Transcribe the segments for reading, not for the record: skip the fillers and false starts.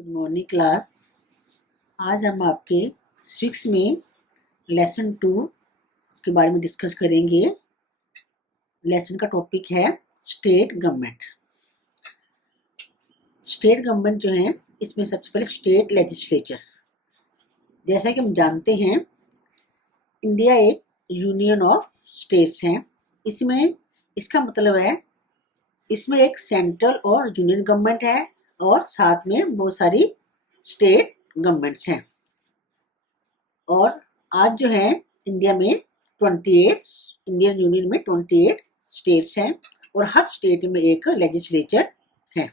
Good morning class. आज हम आपके सिक्स में लेसन 2 के बारे में डिस्कस करेंगे। लेसन का टॉपिक है स्टेट गवर्नमेंट। स्टेट गवर्नमेंट जो है, इसमें सबसे पहले स्टेट लेजिस्लेचर। जैसा कि हम जानते हैं, इंडिया एक यूनियन ऑफ स्टेट्स हैं। इसमें इसका मतलब है, इसमें एक सेंट्रल और यूनियन गवर्नमेंट है और साथ में बहुत सारी स्टेट गवर्नमेंट्स हैं। और आज जो है इंडिया में 28 इंडियन यूनियन में 28 स्टेट्स हैं और हर स्टेट में एक लेजिस्लेचर है।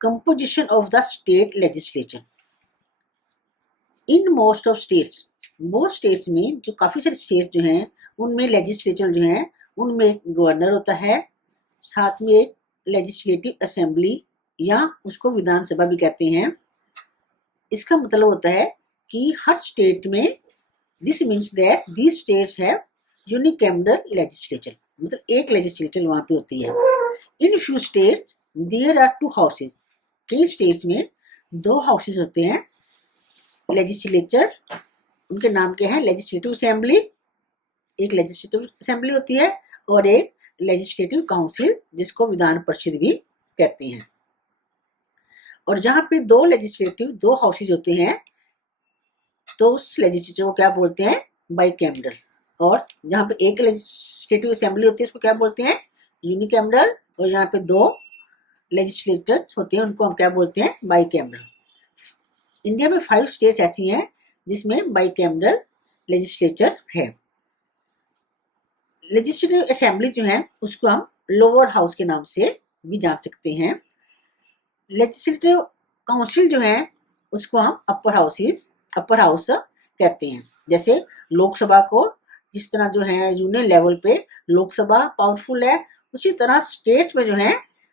Composition of the state legislature in most of states, बहुत स्टेट्स में जो काफ़ी सारे स्टेट्स जो हैं उनमें लेजिस्लेचर जो है उनमें एक गवर्नर होता है, साथ में एक लेजिस्लेटिव असेंबली या उसको विधानसभा भी कहते हैं। इसका मतलब होता है कि हर स्टेट में this means that these states have unicameral legislature, मतलब एक लेजिस्लेचर वहाँ पे होती है। In few states there are 2 houses, कई स्टेट्स में 2 हाउसेज होते हैं लेजिस्लेचर। उनके नाम क्या है? लेजिस्लेटिव असेंबली, एक लेजिस्लेटिव असेंबली होती है और एक लेजिस्लेटिव काउंसिल जिसको विधान परिषद भी कहते हैं। और जहाँ पे 2 हाउसेज होते हैं तो उस लेजिस्लेचर को क्या बोलते हैं? बाइकैमरल। और जहाँ पे एक लेजिस्लेटिव असेंबली होती है उसको क्या बोलते हैं? यूनिकैमरल। और यहाँ पे 2 लेजिस्लेटर्स होते हैं उनको हम क्या बोलते हैं? बाइकैमरल। इंडिया में 5 स्टेट्स ऐसी हैं जिसमें बाइकैमरल लेजिस्लेचर है। लेजिस्लेटिव असेंबली जो है उसको हम लोअर हाउस के नाम से भी जान सकते हैं। लेजिस्लेटिव काउंसिल जो है उसको हम अपर हाउस कहते हैं। जैसे लोकसभा को जिस तरह जो है यूनियन लेवल पे लोकसभा पावरफुल है, उसी तरह स्टेट्स में जो है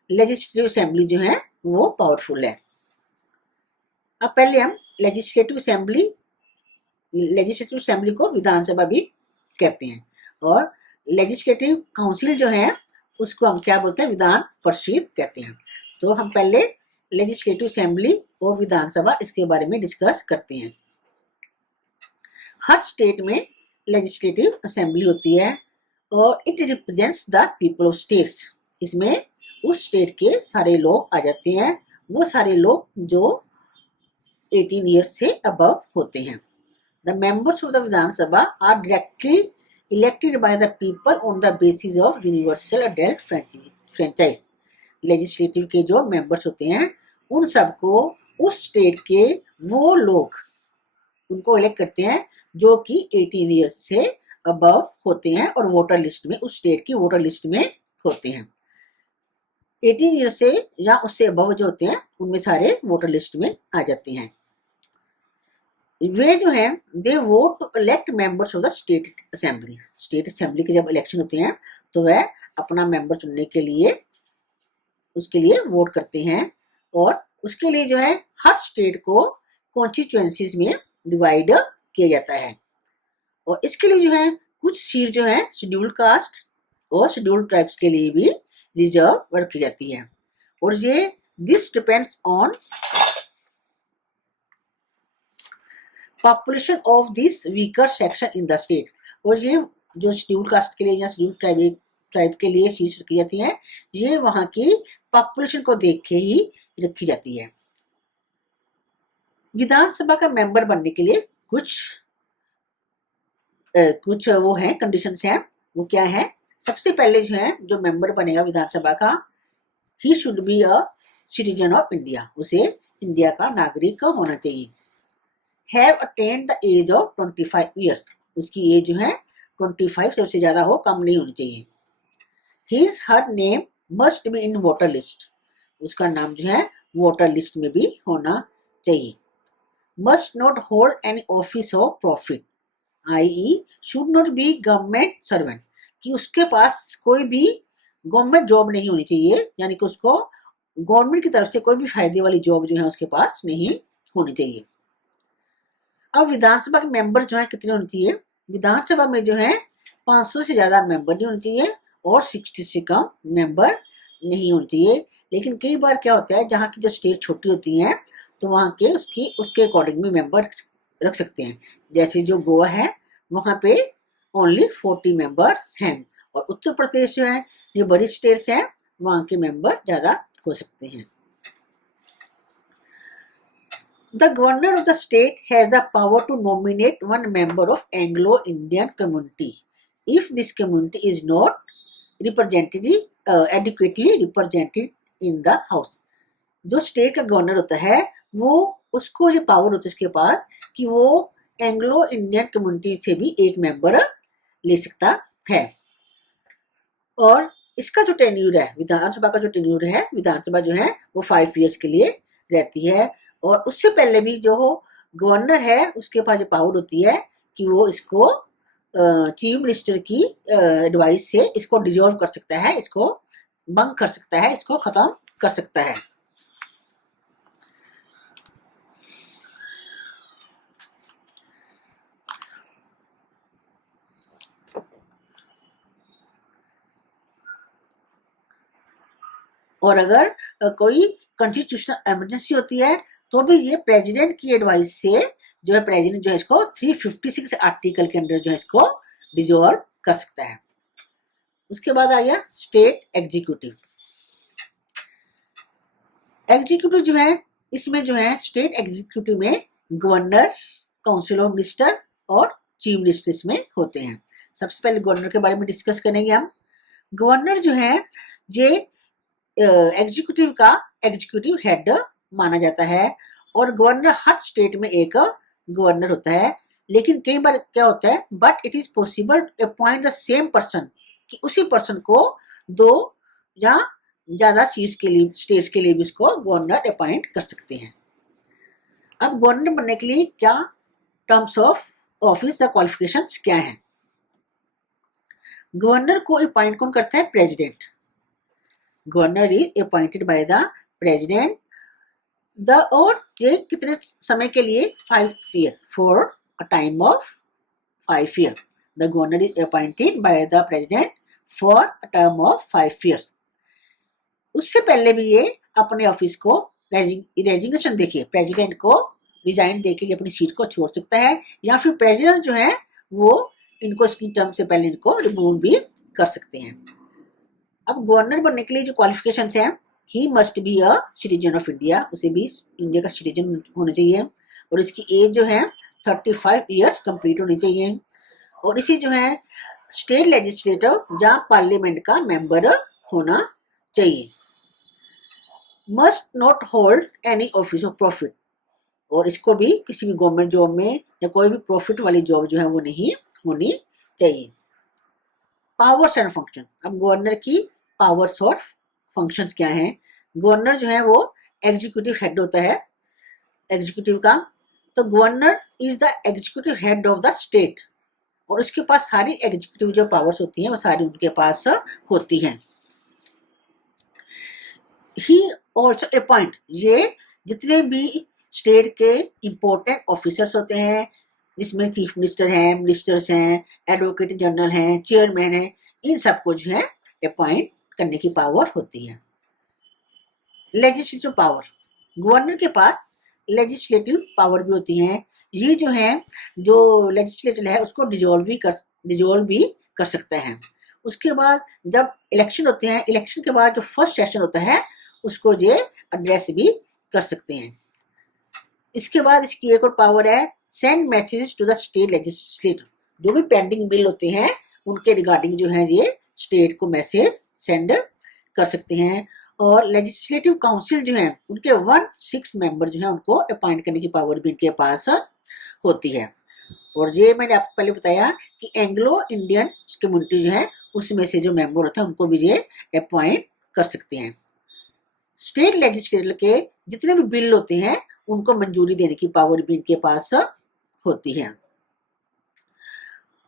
लेजिस्लेटिव असेंबली जो है वो पावरफुल है। अब पहले हम लेजिस्लेटिव असेंबली को विधानसभा भी कहते हैं और लेजिस्लेटिव काउंसिल जो है उसको हम क्या बोलते हैं? विधान परिषद कहते हैं। तो हम पहले लेजिस्लेटिव असेंबली और विधानसभा इसके बारे में डिस्कस करते हैं। हर स्टेट में लेजिस्लेटिव असेंबली होती है और it represents the people of states. इसमें उस स्टेट के सारे लोग आ जाते हैं, वो सारे लोग जो 18 ईयर्स से अबव होते हैं। The members of the Vidhan Sabha are directly elected by the people on the basis of universal adult franchise. Legislative के जो मेंबर्स होते हैं उन सबको उस स्टेट के वो लोग उनको इलेक्ट करते हैं जो कि 18 ईयर्स से अबव होते हैं और वोटर लिस्ट में, उस स्टेट की वोटर लिस्ट में होते हैं। 18 ईयर्स से या उससे अबव जो होते हैं उनमें सारे वोटर लिस्ट में आ जाते हैं। वे जो है they vote to elect members of the state assembly. State assembly के जब इलेक्शन होते हैं तो वह अपना मेंबर चुनने के लिए उसके लिए वोट करते हैं और उसके लिए जो है हर स्टेट को कॉन्स्टिट्यूएंसीज में डिवाइड किया जाता है। और इसके लिए जो है कुछ सीट जो है शेड्यूल्ड कास्ट और शेड्यूल्ड ट्राइब्स के लिए भी रिजर्व रखी जाती है। और ये this depends on population of this weaker section in the state. और ये जो शेड्यूल्ड कास्ट के लिए या शेड्यूल्ड ट्राइब के लिए सीट्स रखी जाती हैं, ये वहां की पॉपुलेशन को देख के ही रखी जाती है। विधानसभा का मेंबर बनने के लिए कुछ वो है कंडीशंस हैं। वो क्या है? सबसे पहले जो है जो मेंबर बनेगा विधानसभा का, he should be a citizen of India, उसे इंडिया का नागरिक होना चाहिए। Have attend the age of 25 years, उसकी एज जो है 25 से उससे ज्यादा हो, कम नहीं होनी चाहिए। His her name must be in voter list, उसका नाम जो है वोटर लिस्ट में भी होना चाहिए। Must not hold any office of profit, i.e. Should not be government servant, कि उसके पास कोई भी गवर्नमेंट जॉब नहीं होनी चाहिए, यानी कि उसको गवर्नमेंट की तरफ से कोई भी फायदे वाली जॉब जो है उसके पास नहीं होनी चाहिए। अब विधानसभा के मेंबर जो है कितने होने चाहिए? विधानसभा में जो है 500 से ज्यादा मेंबर नहीं होने चाहिए और 60 से कम मेंबर नहीं होनी चाहिए। लेकिन कई बार क्या होता है, जहाँ की जो स्टेट छोटी होती हैं तो वहाँ के उसके अकॉर्डिंग भी मेंबर रख सकते हैं। जैसे जो गोवा है वहाँ पे ओनली 40 मेंबर्स हैं, और उत्तर प्रदेश जो है, ये बड़ी स्टेट्स हैं, वहाँ के मेंबर ज़्यादा हो सकते हैं। The governor of the state has the power to nominate one member of Anglo-Indian community if this community is not represented adequately represented in the house। जो स्टेट का गवर्नर होता है वो, उसको जो पावर होती है उसके पास कि वो एंग्लो इंडियन कम्युनिटी से भी एक मेंबर ले सकता है। और इसका जो टेन्यूर है, विधानसभा का जो टेन्यूर है, विधानसभा जो है वो 5 ईयर्स के लिए रहती है। और उससे पहले भी जो गवर्नर है उसके पास जो पावर होती है कि वो इसको चीफ मिनिस्टर की एडवाइस से इसको डिजोल्व कर सकता है, इसको भंग कर सकता है, इसको खत्म कर सकता है। और अगर कोई कॉन्स्टिट्यूशनल इमरजेंसी होती है तो भी ये प्रेसिडेंट की एडवाइस से जो है प्रेसिडेंट जो है इसको 356 आर्टिकल के अंदर जो है इसको डिजोल्व कर सकता है। उसके बाद आ गया स्टेट एग्जीक्यूटिव। एग्जीक्यूटिव जो है, इसमें जो है स्टेट एग्जीक्यूटिव में गवर्नर, काउंसिल ऑफ मिनिस्टर और चीफ मिनिस्टर इसमें होते हैं। सबसे पहले गवर्नर के बारे में डिस्कस करेंगे हम। गवर्नर जो है ये एग्जीक्यूटिव का एग्जीक्यूटिव हेड माना जाता है, और गवर्नर हर स्टेट में एक गवर्नर होता है। लेकिन कई बार क्या होता है, but it is possible to appoint the same person, कि उसी पर्सन को 2 या ज्यादा सीट्स के लिए, स्टेट्स के लिए भी उसको गवर्नर अपॉइंट कर सकते हैं। अब गवर्नर बनने के लिए क्या टर्म्स ऑफ ऑफिस या क्वालिफिकेशंस क्या है? गवर्नर को अपॉइंट कौन करता है? President. Governor is appointed by the president. और ये कितने समय के लिए? 5 year, for a time of 5 year. The governor is appointed by the president for a term of 5 years. उससे पहले भी ये अपने ऑफिस को रेजिग्नेशन देके, प्रेसिडेंट को रिजाइन देके अपनी सीट को छोड़ सकता है, या फिर प्रेसिडेंट जो है वो इनको इसकी टर्म से पहले इनको रिमूव भी कर सकते हैं। अब गवर्नर बनने के लिए जो क्वालिफिकेशंस हैं, he must be a citizen of India, उसे भी इंडिया का सिटीजन होना चाहिए, और इसकी एज जो है 35 ईयर्स कंप्लीट होनी चाहिए, और इसी जो है स्टेट लेजिस्लेटिव या पार्लियामेंट का मेंबर होना चाहिए। Must not hold any office of profit, और इसको भी किसी भी गवर्नमेंट जॉब में या कोई भी प्रॉफिट वाली जॉब जो है वो नहीं होनी चाहिए। Powers and function. अब गवर्नर की पावर्स और फंक्शंस क्या हैं? गवर्नर जो है वो एग्जीक्यूटिव हेड होता है एग्जीक्यूटिव का। तो governor is the executive head of the state, और उसके पास सारी एग्जीक्यूटिव जो पावर्स होती हैं वो सारी उनके पास होती हैं। ही ऑल्सो अपॉइंट, ये जितने भी स्टेट के इंपॉर्टेंट ऑफिसर्स होते हैं, जिसमें चीफ मिनिस्टर हैं, मिनिस्टर्स हैं, एडवोकेट जनरल हैं, चेयरमैन हैं, इन सबको जो है अपॉइंट करने की पावर होती है। लेजिस्लेटिव पावर, गवर्नर के पास लेजिस्लेटिव पावर भी होती है। ये जो है, जो लेजिस्लेचर है उसको डिजोल्व भी कर सकता है। उसके बाद जब इलेक्शन होते हैं, इलेक्शन के बाद जो फर्स्ट सेशन होता है उसको ये एड्रेस भी कर सकते हैं। इसके बाद इसकी एक और पावर है, send message to the state legislator. जो भी पेंडिंग बिल होते हैं उनके रिगार्डिंग जो है ये स्टेट को मैसेज सेंड कर सकते हैं। और लेजिस्लेटिव काउंसिल जो है उनके 1/6 मेंबर जो है उनको अपॉइंट करने की पावर भी इनके पास होती है। और ये मैंने आपको पहले बताया कि एंग्लो इंडियन कम्युनिटी जो है उसमें से जो मेंबर होते हैं उनको भी ये अपॉइंट कर सकते हैं। स्टेट लेजिस्लेचर के जितने भी बिल होते हैं उनको मंजूरी देने की पावर भी इनके पास होती है।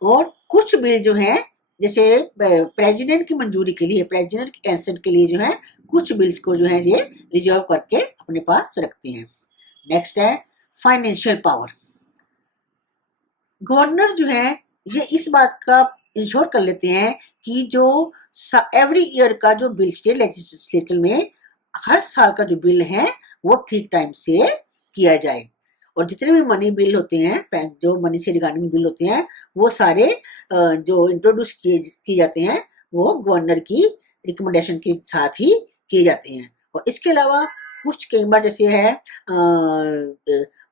और कुछ बिल जो है, जैसे प्रेसिडेंट की मंजूरी के लिए, प्रेसिडेंट के कंसेंट के लिए जो है कुछ बिल्स को जो है ये रिजर्व करके अपने पास रखते हैं। नेक्स्ट है फाइनेंशियल पावर। गवर्नर जो है ये इस बात का इंश्योर कर लेते हैं कि जो एवरी ईयर का जो बिल स्टेट लेजिस्लेचर में हर साल का जो बिल है वो ठीक टाइम से किया जाए। और जितने भी मनी बिल होते हैं, जो मनी से रिगार्डिंग बिल होते हैं, वो सारे जो इंट्रोड्यूस किए जाते हैं वो गवर्नर की रिकमेंडेशन के साथ ही किए जाते हैं। और इसके अलावा कुछ कई बार जैसे है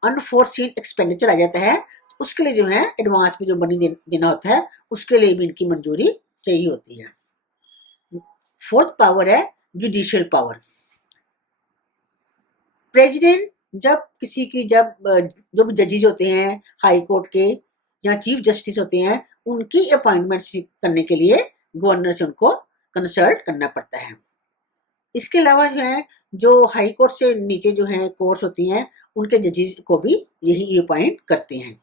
अनफोर्सीन एक्सपेंडिचर आ जाता है, उसके लिए जो है एडवांस में जो मनी देना होता है उसके लिए भी इनकी मंजूरी चाहिए होती है। फोर्थ पावर है जुडिशियल पावर। प्रेसिडेंट जब किसी की जो भी जजेस होते हैं हाई कोर्ट के या चीफ जस्टिस होते हैं, उनकी अपॉइंटमेंट करने के लिए गवर्नर से उनको कंसल्ट करना पड़ता है। इसके अलावा जो है जो हाई कोर्ट से नीचे जो है कोर्ट्स होती हैं, उनके जजेस को भी यही अपॉइंट करते हैं।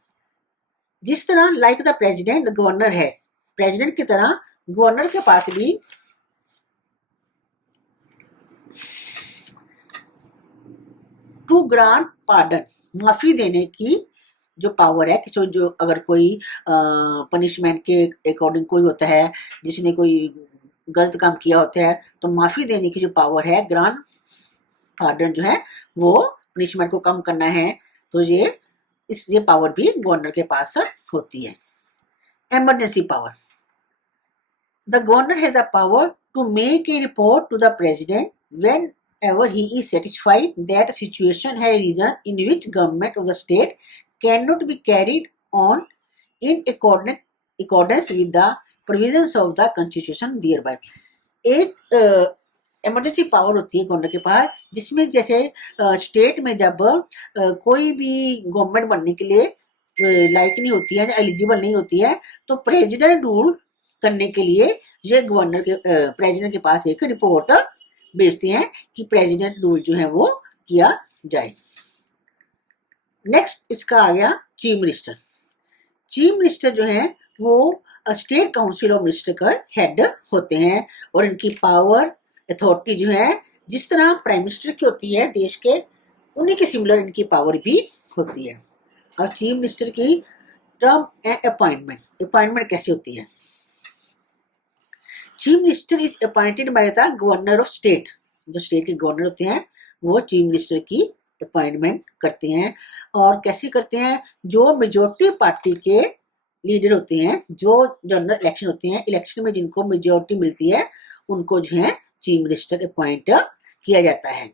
जिस तरह like the president the governor है, प्रेसिडेंट की तरह गवर्नर के पास भी टू ग्रांट पार्डन, माफी देने की जो पावर है, किसी जो अगर कोई पनिशमेंट के अकॉर्डिंग कोई होता है जिसने कोई गलत काम किया होता है, तो माफी देने की जो पावर है, ग्रांट पार्डन जो है वो पनिशमेंट को कम करना है, तो ये पावर भी गवर्नर के पास होती है। Emergency power, the governor has the power to make a report to the president whenever he is satisfied that a situation has arisen in which government of the state cannot be carried on in accordance with the provisions of the constitution thereby। एक emergency power होती है governor के पास, जिसमें जैसे state में जब कोई भी गवर्नमेंट बनने के लिए लायक नहीं होती है या एलिजिबल नहीं होती है, तो प्रेसिडेंट रूल करने के लिए ये गवर्नर के प्रेसिडेंट के पास एक रिपोर्ट भेजते हैं कि प्रेसिडेंट रूल जो है वो किया जाए। नेक्स्ट इसका आ गया चीफ मिनिस्टर। चीफ मिनिस्टर जो है वो स्टेट काउंसिल ऑफ मिनिस्टर का हेड होते हैं, और इनकी पावर अथॉरिटी जो है जिस तरह प्राइम मिनिस्टर की होती है देश के, उन्हीं के सिमिलर इनकी पावर भी होती है। और चीफ मिनिस्टर की टर्म एंड अपॉइंटमेंट कैसे होती है? Chief minister is appointed by the governor of state. जो स्टेट के गवर्नर होते हैं वो चीफ मिनिस्टर की अपॉइंटमेंट करते हैं। और कैसे करते हैं? जो मेजोरिटी पार्टी के लीडर होते हैं, जो जनरल इलेक्शन होते हैं, इलेक्शन में जिनको मेजोरिटी मिलती है, उनको जो है चीफ मिनिस्टर अपॉइंट किया जाता है।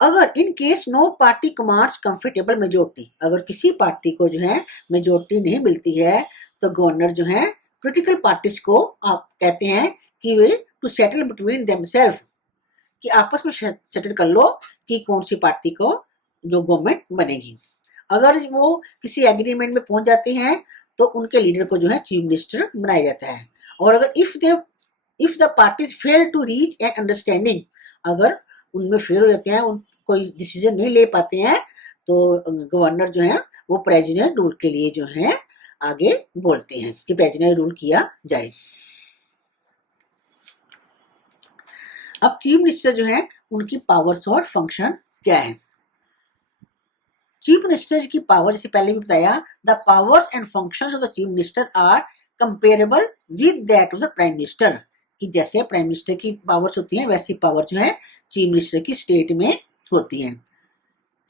अगर in case no party commands comfortable majority, अगर किसी पार्टी को जो है मेजोरिटी नहीं मिलती है, तो गवर्नर जो है क्रिटिकल पार्टीज को आप कहते हैं कि way to settle between themselves, कि आपस में सेटल कर लो कि कौन सी पार्टी को जो गवर्नमेंट बनेगी। अगर वो किसी एग्रीमेंट में पहुंच जाते हैं तो उनके लीडर को जो है चीफ मिनिस्टर बनाया जाता है। और अगर if the parties fail to reach an understanding, अगर उनमें फेल हो जाते हैं, कोई डिसीजन नहीं ले पाते हैं, तो गवर्नर जो है वो प्रेसिडेंट रूल के लिए जो है आगे बोलते हैं कि प्रेसिडेंट रूल किया जाए। अब चीफ मिनिस्टर जो है उनकी पावर्स और फंक्शन क्या है? चीफ मिनिस्टर की पावर, जैसे पहले भी बताया, the powers and functions of the chief minister are comparable with that of the prime minister, कि जैसे प्राइम मिनिस्टर की पावर्स होती हैं वैसी पावर जो है चीफ मिनिस्टर की स्टेट में होती हैं।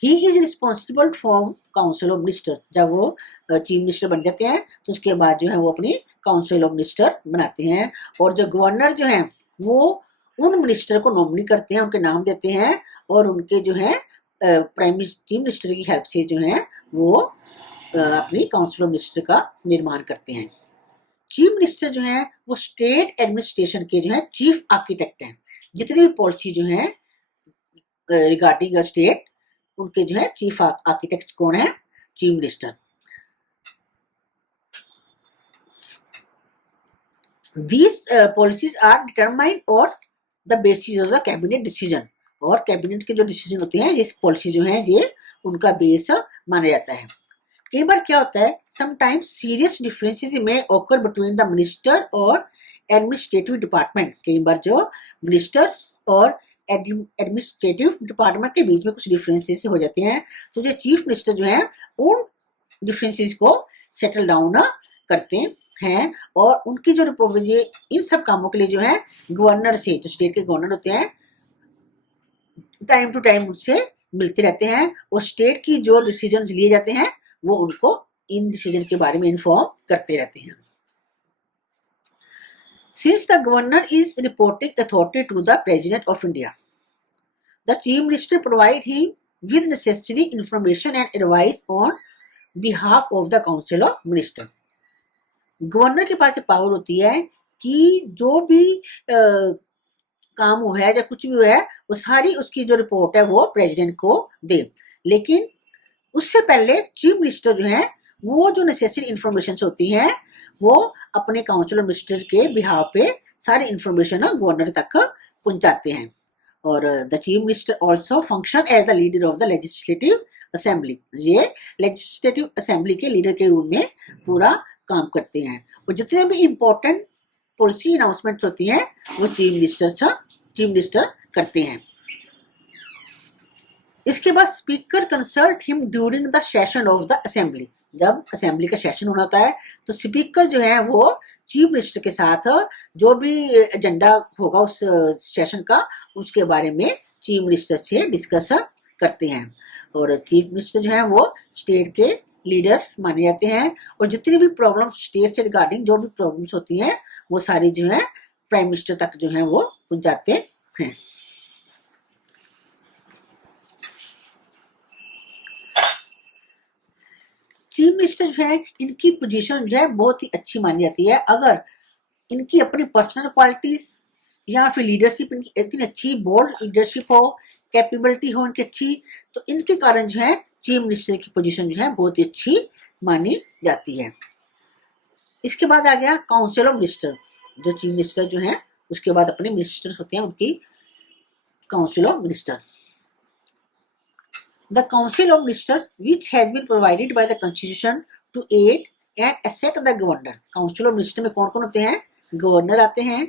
He is responsible for council of minister, जब वो चीफ मिनिस्टर बन जाते हैं तो उसके बाद जो है वो अपनी काउंसिल ऑफ मिनिस्टर बनाते हैं। और जो गवर्नर जो है वो उन मिनिस्टर को नॉमिनी करते हैं, उनके नाम देते हैं, और उनके जो है चीफ मिनिस्टर की हेल्प से जो है वो अपनी काउंसिल ऑफ मिनिस्टर का निर्माण करते हैं। चीफ मिनिस्टर जो है वो स्टेट एडमिनिस्ट्रेशन के जो है चीफ आर्किटेक्ट हैं। जितनी भी पॉलिसी जो है रिगार्डिंग अ स्टेट, उनके जो है चीफ आर्किटेक्ट कौन है? Chief minister. These policies are determined और the basis of the cabinet decision, और कैबिनेट के जो डिसीजन होते हैं, ये पॉलिसी जो है ये उनका बेस माना जाता है। कई बार क्या होता है, समटाइम्स सीरियस डिफरेंसेस में ऑकर बिटवीन द मिनिस्टर और एडमिनिस्ट्रेटिव डिपार्टमेंट। कई बार जो मिनिस्टर्स और एडमिनिस्ट्रेटिव डिपार्टमेंट के बीच में कुछ डिफरेंसेस हो जाते हैं, तो जो चीफ मिनिस्टर जो है उन डिफरेंसेस को सेटल डाउन करते हैं और उनकी जो रिपोर्ट इन सब कामों के लिए जो है गवर्नर से, जो स्टेट के गवर्नर होते हैं, टाइम टू टाइम उनसे मिलते रहते हैं और स्टेट की जो डिसीजन लिए जाते हैं वो उनको इन डिसीजन के बारे में इन्फॉर्म करते रहते हैं। Since the governor is reporting authority to the President of India, the Chief Minister provide him with necessary information and advice on behalf of the Council of Minister. Governor के पास power होती है कि जो भी काम हुआ है या कुछ भी हुआ है वो सारी उसकी जो रिपोर्ट है वो प्रेसिडेंट को दे, लेकिन उससे पहले चीफ मिनिस्टर जो है वो जो नेसेसरी इंफॉर्मेशन होती हैं वो अपने काउंसिल ऑफ मिनिस्टर के बिहाफ पे सारी इंफॉर्मेशन गवर्नर तक पहुंचाते हैं। और the chief minister also function as the leader of the legislative assembly, ये लेजिस्लेटिव असेंबली के लीडर के रूप में पूरा काम करते हैं और जितने भी इम्पोर्टेंट पॉलिसी अनाउंसमेंट होती हैं वो चीफ मिनिस्टर करते हैं। इसके बाद speaker consult him during the session of the assembly, जब असेंबली का सेशन होना होता है तो स्पीकर जो है वो चीफ मिनिस्टर के साथ जो भी एजेंडा होगा उस सेशन का उसके बारे में चीफ मिनिस्टर से डिस्कस करते हैं। और चीफ मिनिस्टर जो है वो स्टेट के लीडर माने जाते हैं और जितनी भी प्रॉब्लम स्टेट से रिगार्डिंग जो भी प्रॉब्लम्स होती हैं वो सारी जो है प्राइम मिनिस्टर तक जो है वो पहुंचाते हैं। चीफ मिनिस्टर जो है इनकी पोजीशन जो है बहुत ही अच्छी मानी जाती है। अगर इनकी अपनी पर्सनल क्वालिटीज या फिर लीडरशिप इनकी इतनी अच्छी बोल्ड लीडरशिप हो, कैपेबिलिटी हो इनकी अच्छी, तो इनके कारण जो है चीफ मिनिस्टर की पोजीशन जो है बहुत ही अच्छी मानी जाती है। इसके बाद आ गया काउंसिल ऑफ मिनिस्टर, जो चीफ मिनिस्टर जो है उसके बाद अपने मिनिस्टर्स होते हैं उनकी council of minister. The Council of Ministers, which has been provided by the Constitution to aid and assist the governor. Council of Ministers में कौन कौन होते हैं? गवर्नर आते हैं,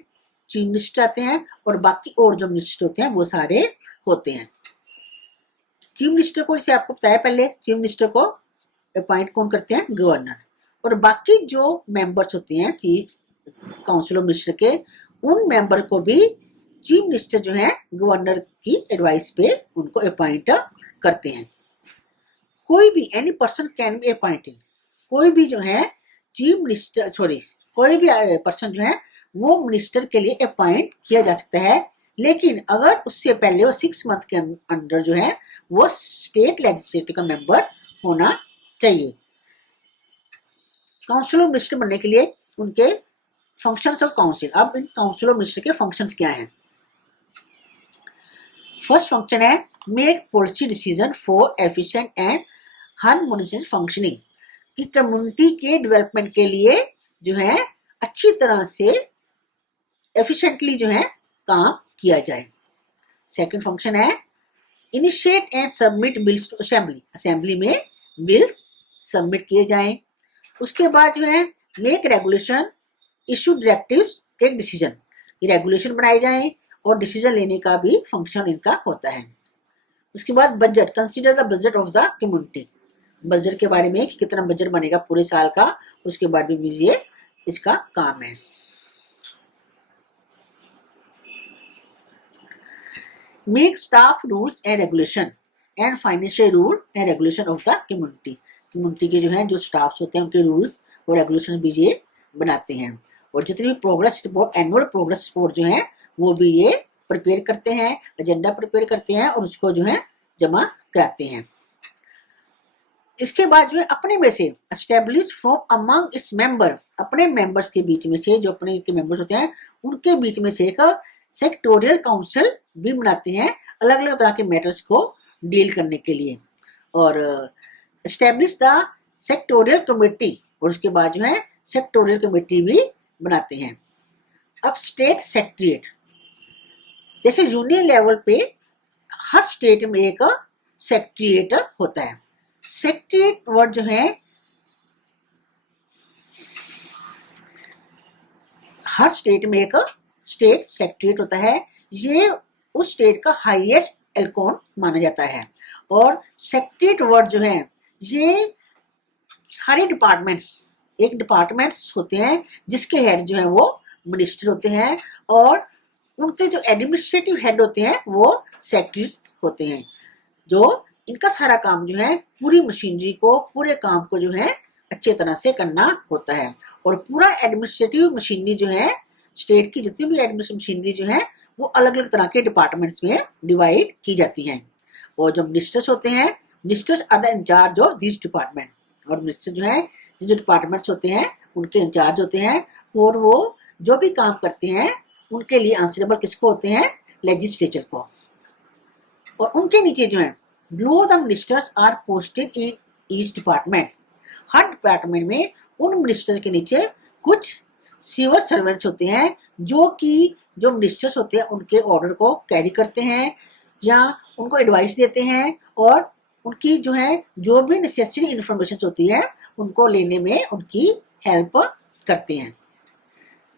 चीफ मिनिस्टर आते हैं और बाकी और जो मिनिस्टर होते हैं वो सारे होते हैं। चीफ मिनिस्टर को, इसे आपको बताया पहले, चीफ मिनिस्टर को अपॉइंट कौन करते हैं? गवर्नर। और बाकी जो मेंबर्स होते हैं चीफ काउंसिल ऑफ मिनिस्टर के, उन मेंबर को भी चीफ मिनिस्टर जो है गवर्नर की एडवाइस पे उनको अपॉइंट करते हैं। कोई भी any person can be appointed, कोई भी जो है चीफ मिनिस्टर कोई भी पर्सन जो है वो मिनिस्टर के लिए अपॉइंट किया जा सकता है, लेकिन अगर उससे पहले वो 6 मंथ के अंदर जो है वो स्टेट लेजिस्लेटिव का मेंबर होना चाहिए। काउंसिल ऑफ मिनिस्टर बनने के लिए उनके फंक्शंस ऑफ काउंसिल, अब इन काउंसिल ऑफ मिनिस्टर के फंक्शंस क्या हैं? फर्स्ट फंक्शन है make policy decision for efficient and harmonious functioning, कि कम्युनिटी के डेवलपमेंट के लिए जो है अच्छी तरह से एफिशिएंटली जो है काम किया जाए। सेकंड फंक्शन है initiate and submit bills to assembly, assembly में बिल्स सबमिट किए जाएं। उसके बाद जो है make regulation, issue directives, take decision, regulation बनाए जाएं और डिसीजन लेने का भी फंक्शन इनका होता है। उसके बाद budget, consider the budget of the community, budget के बारे में कि कितना बजट बनेगा पूरे साल का, उसके बाद भी ये इसका काम है। Make staff rules and regulation and financial rule and regulation of the community, community के जो है जो स्टाफ होते हैं उनके रूल्स और रेगुलेशन भी ये बनाते हैं। और जितनी भी progress report, annual progress report जो है वो भी ये प्रिपेयर करते हैं, एजेंडा प्रिपेयर करते हैं और उसको जो है जमा कराते हैं। इसके बाद जो है अपने में से establish from among its member, अपने मेंबर्स के बीच में से, जो अपने के मेंबर्स होते हैं उनके बीच में से एक सेक्टोरियल काउंसिल भी बनाते हैं अलग अलग तरह के मैटर्स को डील करने के लिए। और एस्टेब्लिश द सेक्टोरियल कमेटी, और उसके बाद जो है सेक्टोरियल कमेटी भी बनाते हैं। अब स्टेट सेक्रेटरीट, जैसे यूनियन लेवल पे हर स्टेट में एक सेक्रेटरीट होता है। सेक्रेटरीट वर्ड जो है हर स्टेट में एक स्टेट सेक्रेटरीट होता है, ये उस स्टेट का हाईएस्ट एल्कोन माना जाता है। और सेक्रेटरीट वर्ड जो है ये सारे डिपार्टमेंट्स एक डिपार्टमेंट्स होते हैं जिसके हेड जो है वो मिनिस्टर होते हैं, और उनके जो एडमिनिस्ट्रेटिव हेड होते हैं वो सेक्रेटरीज होते हैं, जो इनका सारा काम जो है पूरी मशीनरी को, पूरे काम को जो है अच्छे तरह से करना होता है। और पूरा एडमिनिस्ट्रेटिव मशीनरी जो है, स्टेट की जितनी भी एडमिनिस्ट्रेटिव मशीनरी जो है वो अलग अलग तरह के डिपार्टमेंट्स में डिवाइड की जाती हैं। और जो मिनिस्टर्स होते हैं, ministers are the in charge of this department, और मिनिस्टर जो है जो डिपार्टमेंट्स होते हैं उनके इंचार्ज होते हैं, और वो जो भी काम करते हैं उनके लिए आंसरेबल किसको होते हैं, लेजिस्लेचर को। और उनके नीचे जो है below the ministers are posted in each department, हर डिपार्टमेंट में उन मिनिस्टर के नीचे कुछ सिविल सर्वेंट्स होते हैं जो कि जो मिनिस्टर्स होते हैं उनके ऑर्डर को कैरी करते हैं या उनको एडवाइस देते हैं, और उनकी जो है जो भी नेसेसरी इंफॉर्मेशन होती है उनको लेने में उनकी हेल्प करते हैं।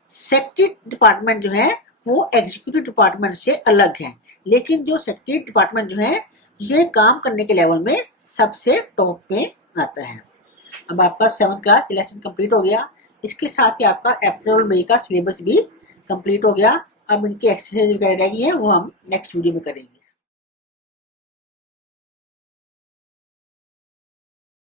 सेक्रेटरी डिपार्टमेंट जो है वो एग्जीक्यूटिव डिपार्टमेंट से अलग है, लेकिन जो सेक्रेटरी डिपार्टमेंट जो है ये काम करने के लेवल में सबसे टॉप पे आता है। अब आपका 7th क्लास लेसन कंप्लीट हो गया, इसके साथ ही आपका अप्रैल और मई का सिलेबस भी कंप्लीट हो गया। अब इनकी एक्सरसाइज वगैरह रहेगी है वो हम नेक्स्ट वीडियो में करेंगे।